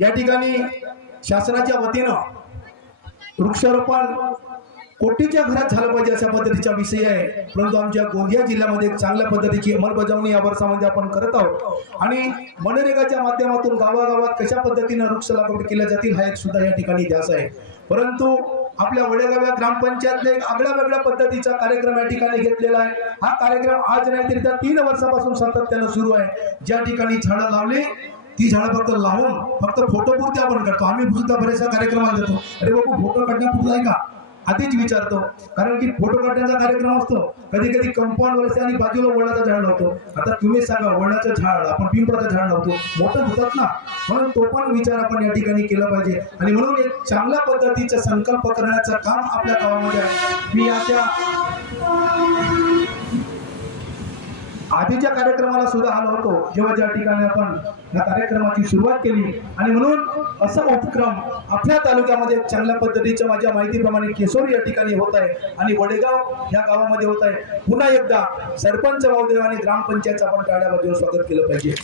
या ठिकाणी शासनाच्या वतीनं वृक्षारोपण कोटीच्या घरात झालं पाहिजे अशा पद्धतीचा विषय आहे. परंतु आमच्या गोंदिया जिल्ह्यामध्ये चांगल्या पद्धतीची अंमलबजावणी या वर्षामध्ये आपण करत आहोत. आणि मनरेगाच्या माध्यमातून गावागावात कशा पद्धतीनं वृक्ष लागवड केल्या जातील हा एक सुद्धा या ठिकाणी ध्यास आहे. परंतु आपल्या वडेगाव या ग्रामपंचायतने एक आगळ्या वेगळ्या पद्धतीचा कार्यक्रम या ठिकाणी घेतलेला आहे. हा कार्यक्रम आज नाही तरी त्या तीन वर्षापासून सातत्यानं सुरू आहे. ज्या ठिकाणी झाडं लावली ती झाडं फक्त लावून फक्त फोटो पुरते आपण करतो. आम्ही सुद्धा बरेचसा कार्यक्रमाला देतो अरे बाबू फोटो काढण्यापुरता आहे का? आधीच विचारतो. कारण की फोटो काढण्याचा कार्यक्रम असतो. कधी कधी कंपाऊंड वरती आणि बाजूला वडाचं झाड लावतो. आता तुम्ही सांगा वडाचं झाड आपण पिंपळाचं झाड लावतो. मोठं होतात ना. म्हणून तो पण विचार आपण या ठिकाणी केला पाहिजे. आणि म्हणून एक चांगल्या पद्धतीचा संकल्प करण्याचं काम आपल्या गावामध्ये आहे. मी याच्या आधीच्या कार्यक्रमाला सुद्धा आलो होतो. जेव्हा ज्या ठिकाणी आपण या कार्यक्रमाची सुरुवात केली. आणि म्हणून असा उपक्रम आपल्या तालुक्यामध्ये चांगल्या पद्धतीच्या माझ्या माहितीप्रमाणे केसोर या ठिकाणी होत आहे. आणि वडेगाव या गावामध्ये होत आहे. पुन्हा एकदा सरपंच महोदय आणि ग्रामपंचायतचं आपण टाळ्या स्वागत केलं पाहिजे.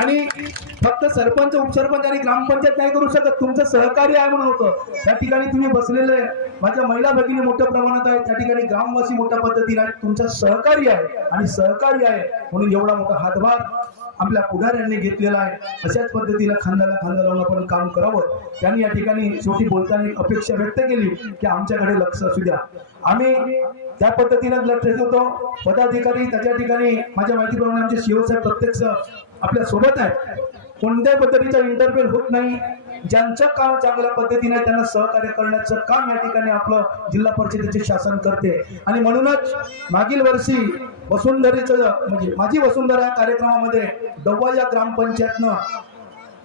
आणि फक्त सरपंच उपसरपंच आणि ग्रामपंचायत नाही करू शकत. तुमचं सहकार्य आहे म्हणून होतं. त्या ठिकाणी तुम्ही बसलेले माझ्या महिला भगिनी मोठ्या प्रमाणात आहेत. त्या ठिकाणी ग्रामवासी मोठ्या पद्धतीने आहेत. तुमचं सहकार्य आहे आणि सहकार्य आहे म्हणून एवढा मोठा हातभार आपल्या पुढाऱ्यांनी घेतलेला आहे. अशाच पद्धतीला खांद्याला खांदा लावून आपण काम करावं. त्यांनी या ठिकाणी शेवटी बोलताना अपेक्षा व्यक्त केली की आमच्याकडे लक्ष असू द्या. आम्ही त्या पद्धतीनं लक्ष देत होतो. पदाधिकारी त्याच्या ठिकाणी माझ्या माहितीप्रमाणे आमचे शिवसाहेब प्रत्यक्ष आपल्यासोबत आहेत. कोणत्या पद्धतीचा इंटरफेअर होत नाही ज्यांचं काम चांगल्या पद्धतीने आहे, त्यांना सहकार्य करण्याचं काम या ठिकाणी आपलं जिल्हा परिषदेचे शासन करते. आणि म्हणूनच मागील वर्षी वसुंधरेचं म्हणजे माझी वसुंधरा कार्यक्रमामध्ये डव्वा या ग्रामपंचायतनं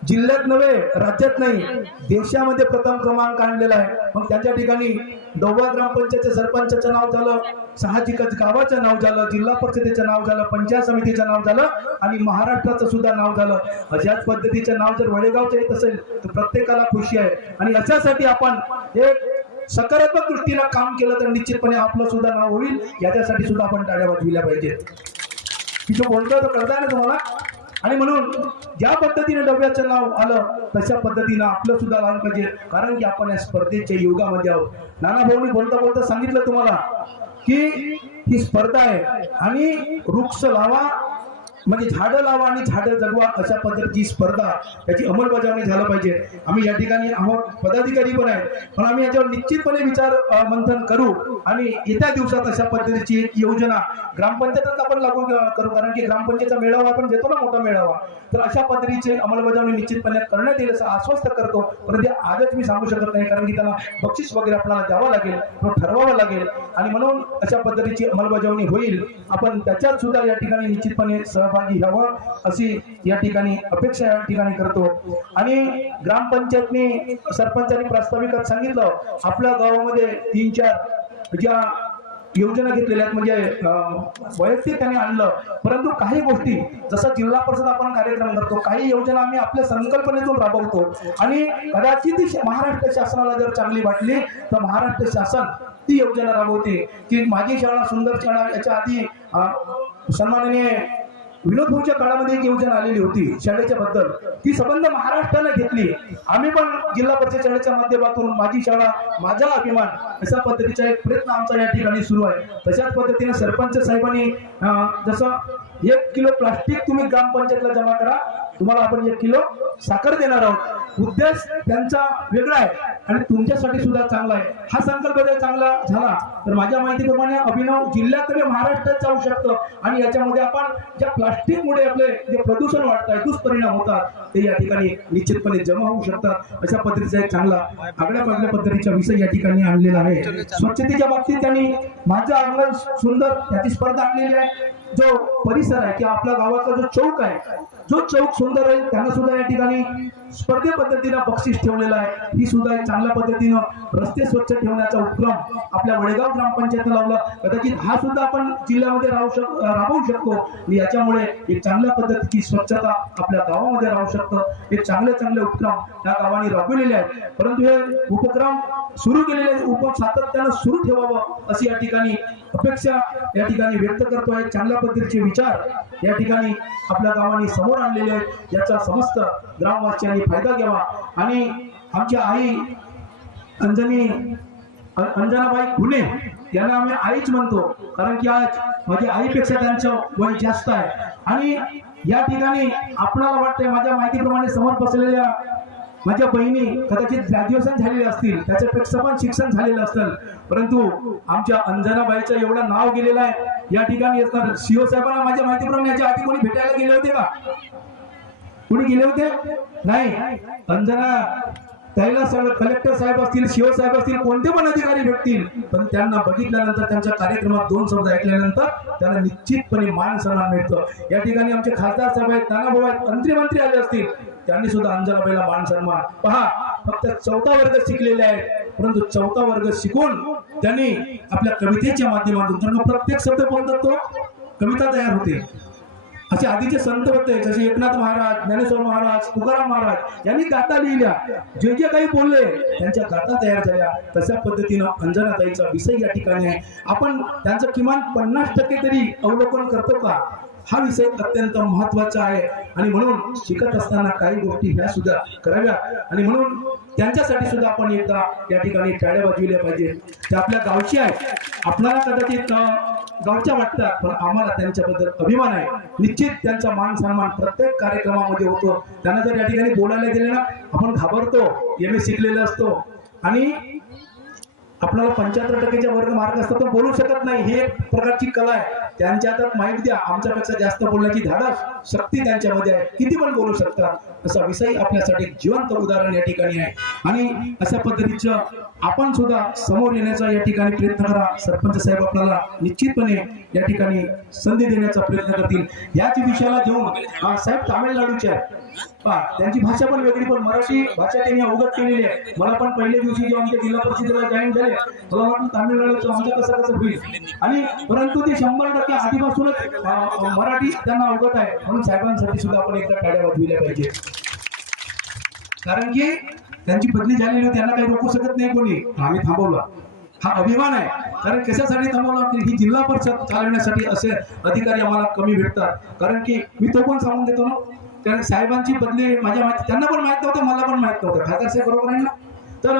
जिल्ह्यात नव्हे राज्यात नाही. देशामध्ये प्रथम क्रमांक आणलेला आहे. मग त्याच्या ठिकाणी डोबा ग्रामपंचायतच्या सरपंचाचं नाव झालं साहजिकच गावाचं नाव झालं जिल्हा परिषदेचं नाव झालं पंचायत समितीचं नाव झालं आणि महाराष्ट्राचं सुद्धा नाव झालं. अशाच पद्धतीचं नाव जर वडेगावचं येत असेल तर प्रत्येकाला खुशी आहे. आणि अशासाठी आपण एक सकारात्मक दृष्टीनं काम केलं तर निश्चितपणे आपलं सुद्धा नाव होईल. याच्यासाठी सुद्धा आपण टाळ्या वाजविल्या पाहिजेत. तिथं बोलतो तर कळताय ना तुम्हाला? आणि म्हणून ज्या पद्धतीने डब्याचं नाव आलं तशा पद्धतीनं आपलं सुद्धा लावलं पाहिजे. कारण की आपण या स्पर्धेच्या युगामध्ये आहोत. नाना भाऊनी बोलता बोलता सांगितलं तुम्हाला की ही स्पर्धा आहे आणि वृक्ष लावा म्हणजे झाडं लावा आणि झाडं जगवा अशा पद्धतीची स्पर्धा याची अंमलबजावणी झालं पाहिजे. आम्ही या ठिकाणी आहोत. पदाधिकारी पण आहेत. पण आम्ही याच्यावर निश्चितपणे विचार मंथन करू आणि येत्या दिवसात अशा पद्धतीची एक योजना ग्रामपंचायतच आपण लागू करू. कारण की ग्रामपंचायतचा मेळावा आपण घेतो ना मोठा मेळावा. तर अशा पद्धतीची अंमलबजावणी निश्चितपणे करण्यात येईल असं आश्वस्त करतो. परंतु आजच मी सांगू शकत नाही. कारण की त्याला बक्षीस वगैरे आपल्याला द्यावं लागेल. तो ठरवावं लागेल. आणि म्हणून अशा पद्धतीची अंमलबजावणी होईल. आपण त्याच्यात सुद्धा या ठिकाणी निश्चितपणे सहभाग व्हावं अशी या ठिकाणी अपेक्षा या ठिकाणी करतो. आणि ग्रामपंचायतने सरपंचांनी प्रास्ताविकात सांगितलं आपल्या गावामध्ये तीन चार ज्या योजना घेतलेल्या आहेत म्हणजे वैयक्तिक त्यांनी आणलं. परंतु काही गोष्टी जसं जिल्हा परिषद आपण कार्यक्रम करतो काही योजना आम्ही आपल्या संकल्पनेतून राबवतो. आणि कदाचित महाराष्ट्र शासनाला जर चांगली वाटली तर महाराष्ट्र शासन ती योजना राबवते. की माझी शाळा सुंदर शाळा याच्या आधी सन्माननीय विनोद भाऊच्या काळामध्ये एक योजना आलेली होती शाळेच्या बद्दल. ती संबंध महाराष्ट्राने घेतली. आम्ही पण जिल्हा परिषद शाळेच्या माध्यमातून माझी शाळा माझा अभिमान अशा पद्धतीचा एक प्रयत्न आमचा या ठिकाणी सुरू आहे. तशाच पद्धतीने सरपंच साहेबांनी जसं एक किलो प्लास्टिक तुम्ही ग्रामपंचायतला जमा करा तुम्हाला आपण एक किलो साखर देणार आहोत. उद्देश त्यांचा वेगळा आहे. आणि तुमच्यासाठी सुद्धा चांगला आहे. हा संकल्प जर चांगला झाला तर माझ्या माहितीप्रमाणे अभिनव जिल्ह्यात तरी महाराष्ट्रात जाऊ शकतं. आणि याच्यामध्ये आपण ज्या प्लास्टिकमुळे आपले जे प्रदूषण वाढत आहे दुष्परिणाम होतात ते या ठिकाणी निश्चितपणे जमा होऊ शकतात. अशा पद्धतीचा एक चांगला आगळ्या पागल्या पद्धतीचा विषय या ठिकाणी आणलेला आहे. स्वच्छतेच्या बाबतीत त्यांनी माझं अंगण सुंदर याची स्पर्धा आणलेली आहे. जो परिसर आहे किंवा आपल्या गावाचा जो चौक आहे जो चौक सुंदर आहे त्यांना सुद्धा या ठिकाणी स्पर्धे पद्धतीनं बक्षीस ठेवलेलं आहे. ही सुद्धा एक चांगल्या पद्धतीनं रस्ते स्वच्छ ठेवण्याचा उपक्रम आपल्या वडेगाव ग्रामपंचायतनं लावला. कदाचित हा सुद्धा आपण जिल्ह्यामध्ये राहू शक राबवू शकतो. आणि याच्यामुळे एक चांगल्या पद्धतीची स्वच्छता आपल्या गावामध्ये राहू शकतं. एक चांगले चांगले उपक्रम या गावाने राबविलेले आहेत. परंतु हे उपक्रम सुरू केलेले उपक्रम सातत्यानं सुरू ठेवावं अशी या ठिकाणी अपेक्षा या ठिकाणी व्यक्त करतो आहे चांगल्या पद्धतीचे विचार या ठिकाणी आपल्या गावाने समोर आणलेले आहेत. याचा समस्त ग्रामवासियांनी फायदा घ्यावा. आणि आमची आई अंजनी अंजनाबाई खुने यांना आम्ही आईच म्हणतो. कारण की आज माझ्या आईपेक्षा त्यांचं वय जास्त आहे. आणि या ठिकाणी आपणाला वाटतंय माझ्या माहितीप्रमाणे समोर बसलेल्या माझ्या बहिणी कदाचित ग्रॅज्युएशन झालेले असतील त्याच्यापेक्षा पण शिक्षण झालेलं असेल परंतु आमच्या अंजनाबाईचं एवढं नाव गेलेलं आहे. या ठिकाणी असणार शिव साहेबांना माझ्या माहितीप्रमाणे याच्या आधी कोणी भेटायला गेले होते का? कुणी गेले होते? नाही. अंजना त्याला सगळं कलेक्टर साहेब असतील शिव साहेब असतील कोणते पण अधिकारी भेटतील. पण त्यांना बघितल्यानंतर त्यांच्या कार्यक्रमात दोन शब्द ऐकल्यानंतर त्यांना निश्चितपणे मान सन्मान मिळतो. या ठिकाणी आमचे खासदार साहेब आहेत नानाभाऊ आहेत मंत्रिमंत्री आले असतील. त्यांनी सुद्धा अंजनाबाईला मान सन्मान. पहा फक्त चौथा वर्ग शिकलेले आहेत परंतु चौथा वर्ग शिकून त्यांनी आपल्या कवितेच्या माध्यमातून त्यांना प्रत्येक शब्द बोलतात तो? कविता तयार होते. असे आधीचे संत होते जसे एकनाथ महाराज ज्ञानेश्वर महाराज तुकाराम महाराज यांनी गाता लिहिल्या. जे जे काही बोलले त्यांच्या गाता तयार झाल्या. तशा पद्धतीनं अंजनाताईचा विषय या ठिकाणी आहे. आपण त्यांचं किमान पन्नास टक्के तरी अवलोकन करतो का? हा विषय अत्यंत महत्त्वाचा आहे. आणि म्हणून शिकत असताना काही गोष्टी ह्या सुद्धा कराव्या. आणि म्हणून त्यांच्यासाठी सुद्धा आपण एकदा या ठिकाणी टाळ्या वाजविल्या पाहिजे ते आपल्या गावची आहे आपल्याला कदाचित गावच्या वाटतात पण आम्हाला त्यांच्याबद्दल अभिमान आहे. निश्चित त्यांचा मान सन्मान प्रत्येक कार्यक्रमामध्ये होतो. त्यांना जर या ठिकाणी बोलायला गेले ना आपण घाबरतो. एम ए शिकलेले असतो. आणि आपल्याला पंच्याहत्तर टक्केच्या वर्ग मार्क असतात पण बोलू शकत नाही. ही एक प्रकारची कला आहे. त्यांच्या हातात माहिती द्या. आमच्यापेक्षा जास्त बोलण्याची धाडस. शक्ती त्यांच्यामध्ये आहे. किती पण बोलू शकतात असा विषय आपल्यासाठी जिवंत उदाहरण या ठिकाणी आहे. आणि अशा पद्धतीचं आपण सुद्धा समोर येण्याचा या ठिकाणी प्रयत्न करा. सरपंच साहेब आपल्याला निश्चितपणे या ठिकाणी संधी देण्याचा प्रयत्न करतील. याच विषयाला घेऊन साहेब तामिळनाडूचे आहेत. पहा, त्यांची भाषा पण वेगळी पण मराठी भाषा त्यांनी अवगत केलेली आहे. मला पण पहिल्या दिवशी जेव्हा आमच्या जिल्हा परिषदेला जॉईन झाले मला वाटलं तामिळनाडूचं आमचं कसं कसं होईल. आणि परंतु ते शंभर टक्के आधीपासूनच मराठी त्यांना अवगत आहे. म्हणून साहेबांसाठी सुद्धा आपण एकदा टाळ्या वाजविल्या पाहिजे कारण की त्यांची बदली झालेली होती त्यांना काही रोखू शकत नाही कोणी. आम्ही थांबवला. हा अभिमान आहे. कारण कशासाठी थांबवला? की ही जिल्हा परिषद चालवण्यासाठी असे अधिकारी आम्हाला कमी भेटतात. कारण की मी तो पण सांगून देतो ना कारण साहेबांची बदली माझ्या माहिती त्यांना पण माहीत नव्हतं मला पण माहीत नव्हतं. खासदार साहेब बरोबर आहे ना? तर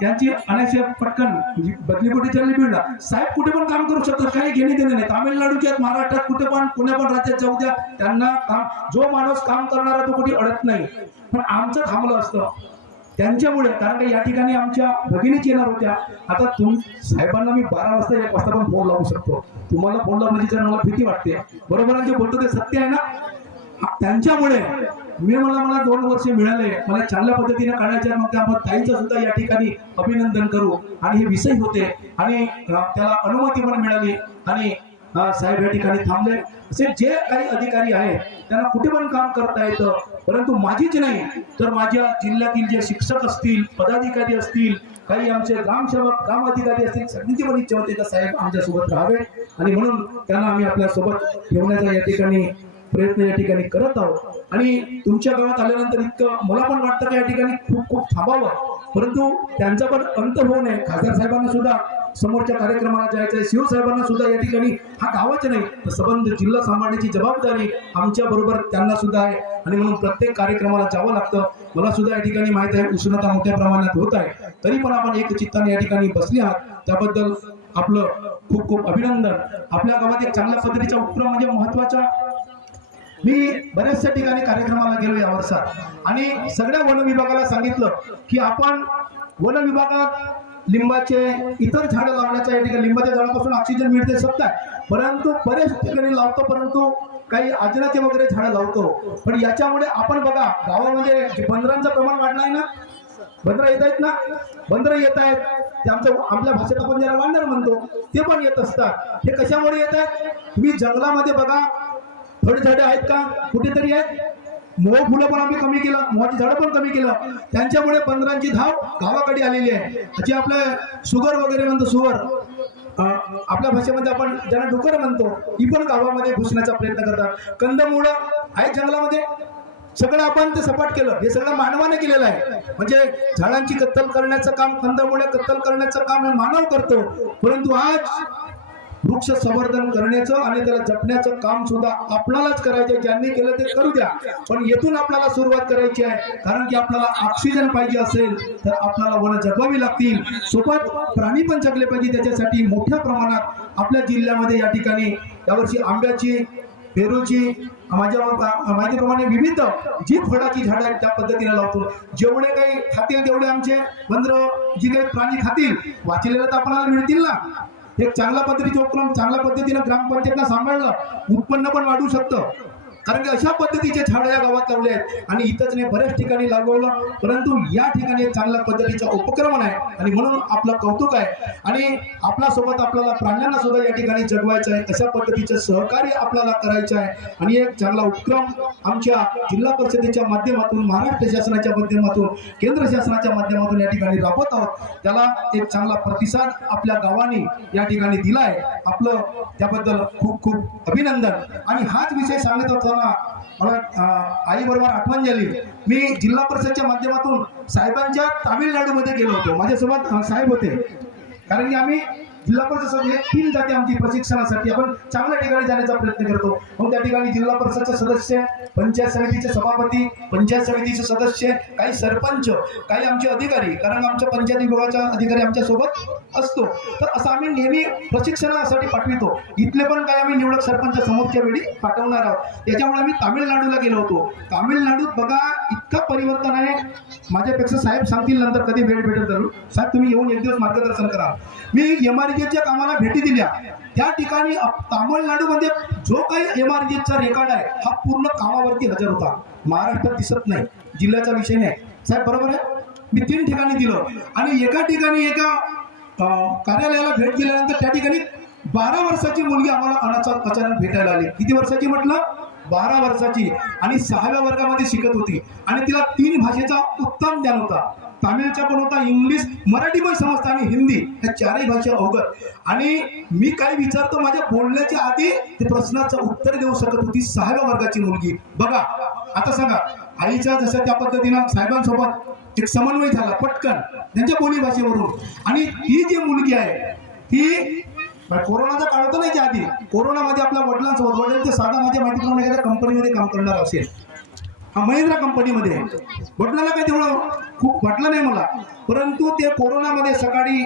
त्यांची अनायसे पटकन म्हणजे बदली कुठे चालली बीडला? साहेब कुठे पण काम करू शकतात काही घेणे देणे नाही. तामिळनाडूच्या आहेत, महाराष्ट्रात कुठे पण पुण्या पण राज्यात जाऊ द्या. त्यांना काम जो माणूस काम करणारा तो कुठे अडत नाही. पण आमचं थांबलं असतं. त्यांच्यामुळे कारण का या ठिकाणी आमच्या भगिनीच येणार होत्या. आता तुम साहेबांना मी बारा वाजता एक वाजता पण फोन लावू शकतो. तुम्हाला फोन लावण्याची जर मला भीती वाटते. बरोबर जे बोलतो ते सत्य आहे ना? त्यांच्यामुळे मी मला मला दोन वर्ष मिळाले. मला चांगल्या पद्धतीने काढायचे मग त्या ताईचं सुद्धा या ठिकाणी अभिनंदन करू. आणि हे विषय होते. आणि त्याला अनुमती पण मिळाली. आणि साहेब या ठिकाणी थांबले. असे जे काही अधिकारी आहेत त्यांना कुठे पण काम करता येतं परंतु माझीच नाही तर माझ्या जिल्ह्यातील जे शिक्षक असतील पदाधिकारी असतील काही आमचे ग्रामसेवक ग्राम अधिकारी असतील सगळ्यांची पण इच्छा होते का साहेब आमच्यासोबत राहावे? आणि म्हणून त्यांना आम्ही आपल्यासोबत ठेवण्याचा या ठिकाणी प्रयत्न या ठिकाणी करत आहोत. आणि तुमच्या गावात आल्यानंतर इतकं मला पण वाटतं की या ठिकाणी खूप खूप थांबावं? परंतु त्यांचा पण अंत होऊ नये. खासदार साहेबांना सुद्धा समोरच्या कार्यक्रमाला जायचं आहे शिवसाहेबांना सुद्धा या ठिकाणी हा गावच नाही तर संबंध जिल्हा सांभाळण्याची जबाबदारी आमच्या बरोबर त्यांना सुद्धा आहे. आणि म्हणून प्रत्येक कार्यक्रमाला जावं लागतं. मला सुद्धा या ठिकाणी माहीत आहे उष्णता मोठ्या प्रमाणात होत आहे. तरी पण आपण एक चित्ताने या ठिकाणी बसले आहात. त्याबद्दल आपलं खूप खूप अभिनंदन. आपल्या गावात एक चांगल्या पद्धतीचा उपक्रम म्हणजे महत्त्वाचा मी बऱ्याचशा ठिकाणी कार्यक्रमाला गेलो या वर्षात. आणि सगळ्या वन विभागाला सांगितलं की आपण वन विभागात लिंबाचे इतर झाडं लावण्याच्या या ठिकाणी लिंबाच्या झाडापासून ऑक्सिजन मिळते सत्य आहे. परंतु बरेच ठिकाणी लावतो परंतु काही आजनाचे वगैरे झाडं लावतो. पण याच्यामुळे आपण बघा गावामध्ये बंदरांचं प्रमाण वाढलंय ना बंदरं येत आहेत ना बंदरं येत आहेत. ते आमच्या आपल्या भाषेत आपण ज्याला वांडर म्हणतो ते पण येत असतात. हे कशामुळे येत आहेत? तुम्ही जंगलामध्ये बघा फळझाडे आहेत का? कुठेतरी आहेत? मोह फुलं पण आम्ही कमी केलं मोहाची झाडं पण कमी केलं. त्यांच्यामुळे बंदरांची धाव गावाकडे आलेली आहे. जे आपलं सुगर वगैरे म्हणतो सुवर आपल्या भाषेमध्ये आपण ज्यांना डुकर म्हणतो ही पण गावामध्ये घुसण्याचा प्रयत्न करतात. कंदमुळं आहेत जंगलामध्ये. सगळं आपण ते सपाट केलं. हे सगळं मानवाने केलेलं आहे. म्हणजे झाडांची कत्तल करण्याचं काम कंदमुळे कत्तल करण्याचं काम हे मानव करतो. परंतु आज वृक्ष संवर्धन करण्याचं आणि त्याला जपण्याचं काम सुद्धा आपल्यालाच करायचं ज्यांनी केलं ते करू द्या. पण येथून आपल्याला सुरुवात करायची आहे. कारण की आपल्याला ऑक्सिजन पाहिजे असेल तर आपल्याला वन जगवावी लागतील. सोबत प्राणी पण जगले पाहिजे. त्याच्यासाठी मोठ्या प्रमाणात आपल्या जिल्ह्यामध्ये या ठिकाणी यावर्षी आंब्याची पेरूची माझ्या माहितीप्रमाणे विविध जी फळाची झाडं आहेत त्या पद्धतीने लावतो. जेवढे काही खातील तेवढे आमचे बंदर जी काही प्राणी खातील वाचलेलं तर आपल्याला मिळतील ना. एक चांगल्या पद्धतीचे उपक्रम चांगल्या पद्धतीनं ग्रामपंचायतला सांभाळलं. उत्पन्न पण वाढू शकतं. कारण की अशा पद्धतीचे झाडं या गावात लावले आहेत. आणि इथंच नाही बऱ्याच ठिकाणी लागवलं परंतु या ठिकाणी चांगल्या पद्धतीचा उपक्रम आहे. आणि म्हणून आपलं कौतुक आहे. आणि आपल्यासोबत आपल्याला प्राण्यांना सुद्धा या ठिकाणी जगवायचं आहे. अशा पद्धतीचं सहकार्य आपल्याला करायचं आहे. आणि एक चांगला उपक्रम आमच्या जिल्हा परिषदेच्या माध्यमातून महाराष्ट्र शासनाच्या माध्यमातून केंद्र शासनाच्या माध्यमातून या ठिकाणी राबवत आहोत. त्याला एक चांगला प्रतिसाद आपल्या गावाने या ठिकाणी दिलाय. आपलं त्याबद्दल खूप खूप अभिनंदन. आणि हाच विषय सांगत असताना मला आई बरोबर आठवण झाली. मी जिल्हा परिषदच्या माध्यमातून साहेबांच्या तामिळनाडूमध्ये गेलो होतो. माझ्यासोबत साहेब होते. कारण की आम्ही जिल्हा परिषद हे तीन जाते आमची प्रशिक्षणासाठी आपण चांगल्या ठिकाणी जाण्याचा प्रयत्न करतो. मग त्या ठिकाणी जिल्हा परिषदचे सदस्य पंचायत समितीचे सभापती पंचायत समितीचे सदस्य काही सरपंच काही आमचे अधिकारी कारण आमच्या पंचायत विभागाचा अधिकारी आमच्यासोबत असतो. तर असं आम्ही नेहमी प्रशिक्षणासाठी पाठवितो. इथले पण काही आम्ही निवडक सरपंच समोरच्या वेळी पाठवणार आहोत. त्याच्यामुळे आम्ही तामिळनाडूला गेलो होतो. तामिळनाडूत बघा इतकं परिवर्तन आहे. माझ्यापेक्षा साहेब सांगतील नंतर कधी वेळ भेटत जाऊ साहेब तुम्ही येऊन एक दिवस मार्गदर्शन करा. मी एम आर कामाला भेटी दिल्या. त्या ठिकाणी तामिळनाडू तामिळनाडूमध्ये जो काही एम रेकॉर्ड आहे हा पूर्ण कामावरती हजर होता. महाराष्ट्रात दिसत नाही. जिल्ह्याचा विषय नाही. साहेब बरोबर आहे? मी तीन ठिकाणी दिलं. आणि एका ठिकाणी एका अं, कार्यालयाला भेट दिल्यानंतर त्या ठिकाणी बारा वर्षाची मुलगी आम्हाला अनाचा अचानक भेटायला आली. किती वर्षाची म्हटलं? बारा वर्षाची. आणि सहाव्या वर्गामध्ये शिकत होती. आणि तिला तीन भाषेचा उत्तम ज्ञान होता. तामिळच्या पण होता इंग्लिश मराठी पण समजतं आणि हिंदी. ह्या चारही भाषा अवगत. आणि मी काय विचारतो माझ्या बोलण्याच्या आधी ते प्रश्नाचं उत्तर देऊ शकत होती सहाव्या वर्गाची मुलगी. बघा आता सांगा आईच्या जसं त्या पद्धतीनं साहेबांसोबत एक समन्वय झाला पटकन त्यांच्या बोली भाषेवरून. आणि ही जी मुलगी आहे ती कोरोनाचा काळ होता नाही आधी. कोरोनामध्ये आपल्या वडिलांसोबत वडील ते साधा माझ्या माहितीप्रमाणे एखाद्या कंपनीमध्ये काम करणार असेल. हा महिंद्रा कंपनीमध्ये वडिलांना काही तेवढं खूप वाटलं नाही मला. परंतु ते कोरोनामध्ये सकाळी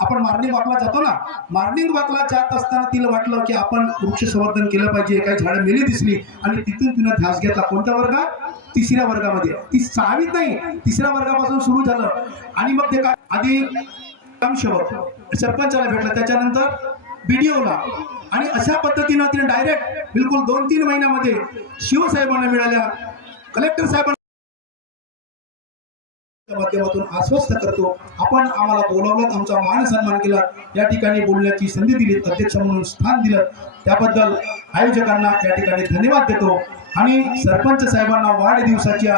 आपण मॉर्निंग वॉकला जातो ना मॉर्निंग वॉकला जात असताना तिला वाटलं की आपण वृक्ष संवर्धन केलं पाहिजे काही झाडं मेली दिसली आणि तिथून तिनं ध्यास घेतला. कोणत्या वर्गात तिसऱ्या वर्गामध्ये. ती सहावीत नाही तिसऱ्या वर्गापासून सुरू झालं. आणि मग ते काय? आधी ग्रामसेवक सरपंचाला भेटलं. त्याच्यानंतर बीडीओला आणि अशा पद्धतीनं तिने डायरेक्ट बिलकुल दोन तीन महिन्यामध्ये शिवसाहेबांना मिळाल्या. कलेक्टर साहेबांना माध्यमातून आश्वस्त करतो. आपण आम्हाला बोलावलं आमचा मान सन्मान केला. या ठिकाणी बोलण्याची संधी दिली अध्यक्ष म्हणून स्थान दिलं. त्याबद्दल आयोजकांना या ठिकाणी धन्यवाद देतो. आणि सरपंच साहेबांना वाढदिवसाच्या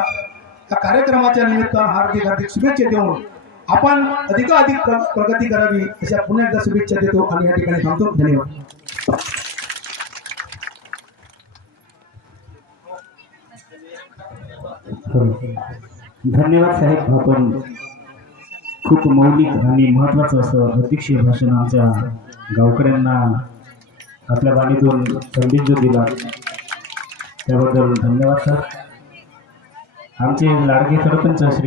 या कार्यक्रमाच्या निमित्तानं हार्दिक हार्दिक शुभेच्छा देऊन आपण अधिकाधिक प्र- प्रगती करावी अशा पुन्हा एकदा शुभेच्छा देतो आणि या ठिकाणी थांबतो. धन्यवाद. धन्यवाद साहेब. आपण खूप मौलिक आणि महत्वाचं असं अध्यक्षीय भाषण आमच्या गावकऱ्यांना आपल्या वाणीतून संदेश जो दिला त्याबद्दल धन्यवाद सर. आमचे लाडके सरपंच श्री